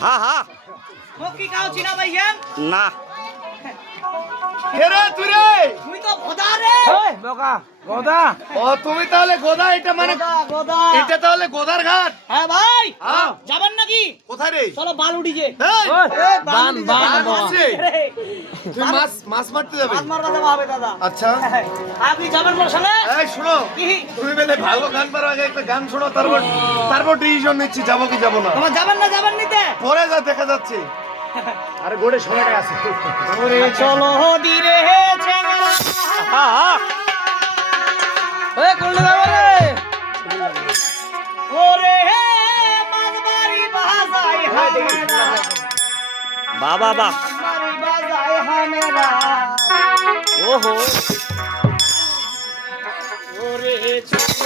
হা হা মোক কি কাও চিনা পাইছেন না হেরে তুই রে তো ভদা রে। ও তুমি তাহলে গোদা এটা মানে গদা গদা। এটা তাহলে গোদার ঘাট। হ্যাঁ ভাই হ্যাঁ। যাবেন নাকি? কোথায় রে? চলো বাল উঠিছে বান বান আছে? তুই মাছ মাছ মারতে যাবে? মাছ মারবা হবে দাদা। আচ্ছা। আপনি যাবেন মোর সঙ্গে এই শোনো। তুমি বেলে ভালো গান পারো আগে একটা গান শোনো তারপর তারপর ডিসিশন নিচ্ছি যাব কি যাব না। তোমার যাবেন না যাবেন নিতে? পরে যা দেখা যাচ্ছে। আরে গোড়ে সময়টা আছে। ওরে চলো দিরে মাঝবাড়ি বা ওহো। ওরে চলো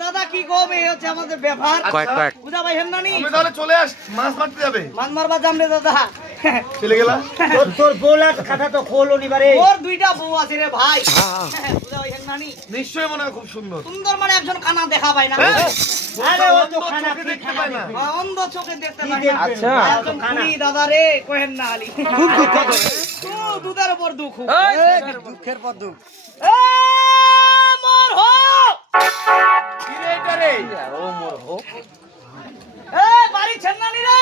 দাদা কি কম? এই হচ্ছে আমাদের ব্যাপার। কয়েক কয়েক। বুঝা পাইছেন না নি তুমি তাহলে চলে আস মাছ মারতে যাবে। মান মারবা যাম রে দাদা। চলে গেলা তোর বউলার কথা তো খোলো নিবারে ওর দুইটা বউ আছে রে ভাই। বুঝা নিশ্চয়ই মনে খুব সুন্দর। সুন্দর মানে একজন কানা দেখা পায় না। হ্যাঁ? আরে ও তো খানা দেখতে পায় না। আ, অন্ধ চোখে দেখতে পায় না। আচ্ছা। একজন খুনি দাদা রে কহেন না আলি। খুব দুঃখ দুধের উপর দুঃখ দুঃখের পর দুঃখ এ, মোর হো কি রে এটা রে এ বাড়ি ছেন্নানি রে।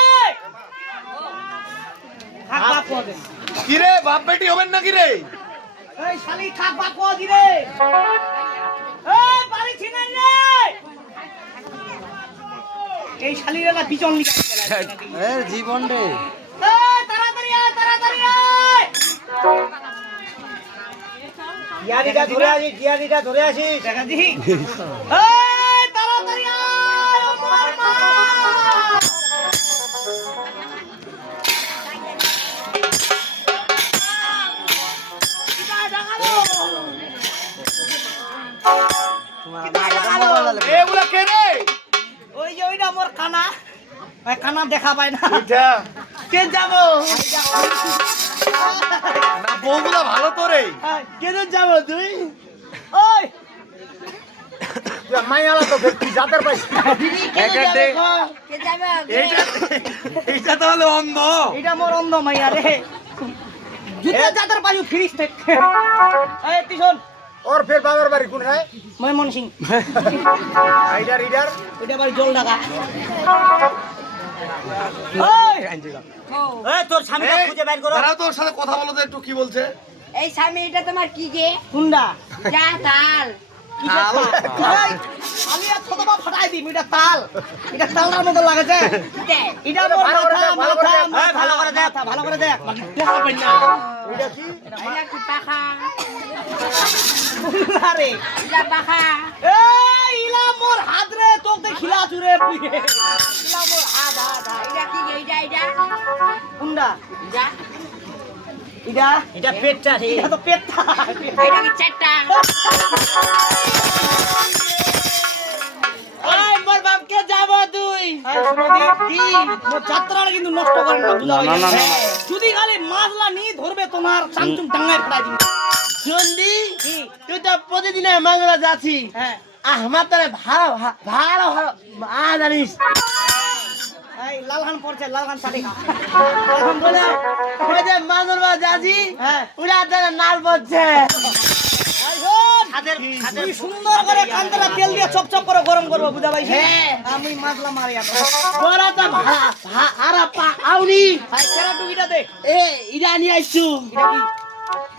থাক বাপ বেটি হবেন নাকি রে? এই শালি থাক বাপ কদি রে। এ বাড়ি ছেন্নানি রে। এই শালির না পিছন লিখা জীবন রে। টিয়ারিটা ধরে আসিস টিয়ারিটা ধরে আসিস দেখা দি এই তাড়াতাড়ি আয় আমার মা এগুলা কে রে ওই যে ওইটা মোর কানা ওই কানা দেখা পায় না এটা কে যাব না বউগুলা ভালো তো রে কেন যাব তুই? ওই। মাইয়ালা তো ব্যক্তি জাতের পাইছি এইটা এইটা তাহলে অন্ধ। এটা মোর অন্ধ মাইয়া রে। জুতা জাতের পাজু ফিরিস থেকে এই তিশন ওর ফের বাবার বাড়ি কোন হয় ময়মন সিং আইডার ইডার। এটা বাড়ি জল ঢাকা তোর খুঁজে করো। তোর সাথে কথা বলো তো একটু কি বলছে? এই স্বামী এটা তোমার কি গে? যা তাল। আমি ফাটাই এটা তাল। এটা মতো লাগেছে এটা ভালো করে দেখ, ভালো করে দেখ, ভালো করে দেখ। ভালো করে দেখ। দেখা পাই না। ওইটা কি? এটা কি পাখা? কুন্ডা রে। এটা পাখা। এই! ইলা মোর হাত রে তোক দেখিলা চুরে ইলা মোর হাত হাত এটা? কি কুন্ডা যা এটা এটা পেটটা রে এটা তো পেটটা এটা কি মোর বাপকে যাব তুই। কি? মোর যাত্রাটা কিন্তু নষ্ট করেন না বুঝা না, না, না, না। যদি খালি মাছলা নি ধরবে তোমার চাংচুং টাঙ্গাই ফেলাই দিবি। চন্ডি তুই তো প্রতিদিনে মাংলা যাচ্ছি হ্যাঁ। আমার তাহলে ভালো ভালো ভালো। আ জানিস। এই লালখান পড়ছে লালখান খা। এখন বলে ওই যে হ্যাঁ। ওরা নাল পড়ছে। সুন্দর করে কান্তরা তেল দিয়ে চপচপ করে গরম করব বুঝা হ্যাঁ। আমি মাছলা মারি তো ভা ভা পা আউনি। টুকিটা দে। এ ইরানি আইছু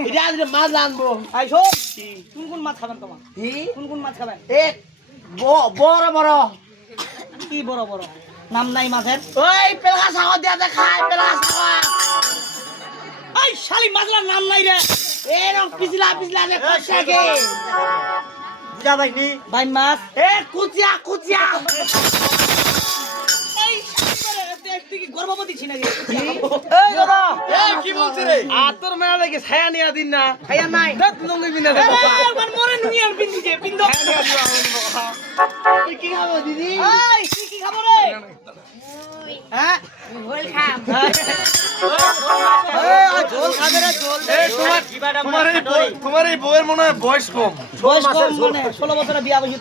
এটা মাছ আনব। আই শোন। কোন কোন মাছ খাবেন তোমার? কোন কোন মাছ খাবেন? এ বড় বড়। কি বড় বড়? নাম নাই মাছের? ওই পেলকা সাগর দিয়া দেখায় পেলকা সাগর। আই শালি মাছলার নাম নাই রে। এরকম পিছলা পিছলা যে কষাকে বুঝা পাইনি? ভাই মাছ। এ কুচিয়া কুচিয়া। গর্ভবতী ছি এই দাদা এই কি বলছিস রে? আর তোর মেলা লাগে ছায়া নিয়া দিন না। নাই। দেখ লঙ্গি বিনা এ, একবার মরে নুই আর বিন্দি দে বিন্দ তুই কি খাব দিদি? এই কি খাব রে? হ্যাঁ? ষোলো বছরে বিয়া বসি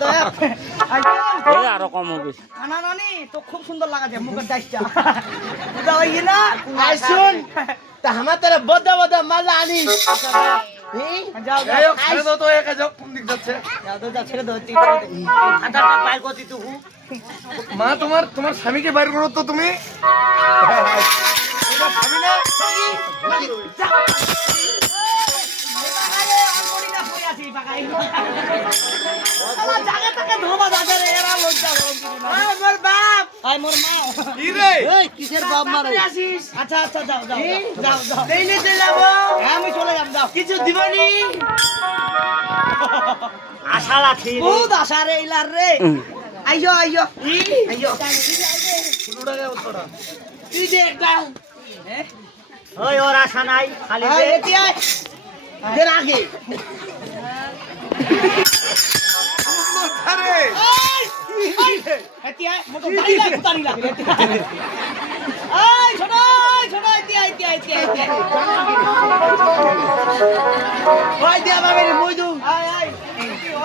তো খুব সুন্দর লাগাছে মুখের ডাইসটা বুঝা আমার তোর বদা বদা মালা আনি যাও যাও ছেড়ে দাও তো একা যাও ছেড়ে দাও তুই দে। আধারটা বাইর তুই মা তোমার তোমার স্বামীকে বাইর করো তো তুমি। স্বামী না? আচ্ছা আচ্ছা হ্যাঁ, আমি চলে যাব যাও। কিছু দিবনি? আশা রাখি বহুত আশা রে ইলার রে। তুই দে একটা ওই ওর আশা নাই খালি দে। রাখে। ওই দিয়া বাবে মই দু আয় আয় এটি হয় স্টেশনে নিতে তো শাড়িগান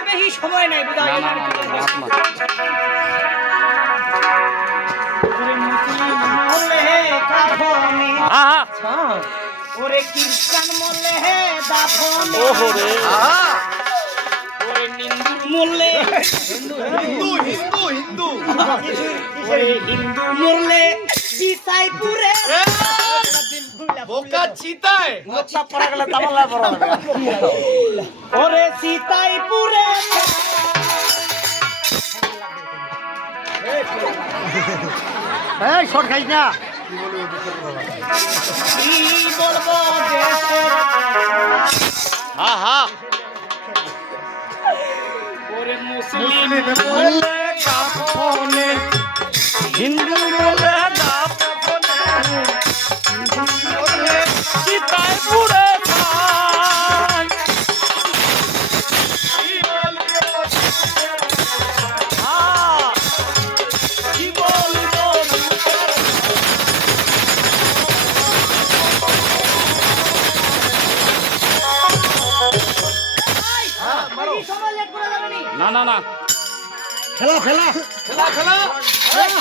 বেশি সময় নাই মাপ। ওরে মুসলিম মলে হে দাফনে ওহো রে। আহা। ওরে নিন্দু মলে। হিন্দু হিন্দু হিন্দু ওরে হিন্দু মরলে সিসাইপুরে বোকা চিতায়। ওরে সিতাইপুরে। এই শর্ট খাইস না। কি বলব দেশের হা হা ওরে মুসলিম বলে কাপনে হিন্দু বলে যাবে নি না না। না খেলা। খেলা। খেলা। খেলা।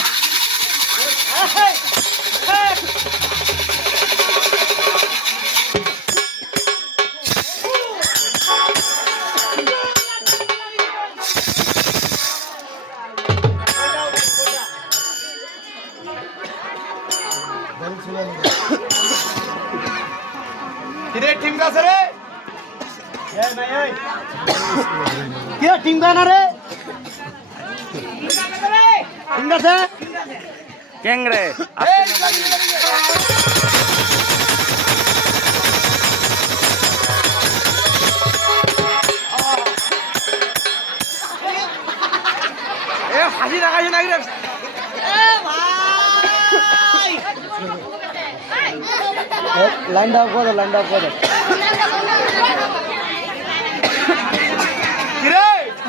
কিরে টিম কাছে রে? কি টিম গানা রে ঠিক আছে রে? ঠিক আছে ক্যাংরে এই লাগি লাগি এ হাসি লাগাইছে নাকি রে এ ভাই লাইন দাও করে লাইন দাও করে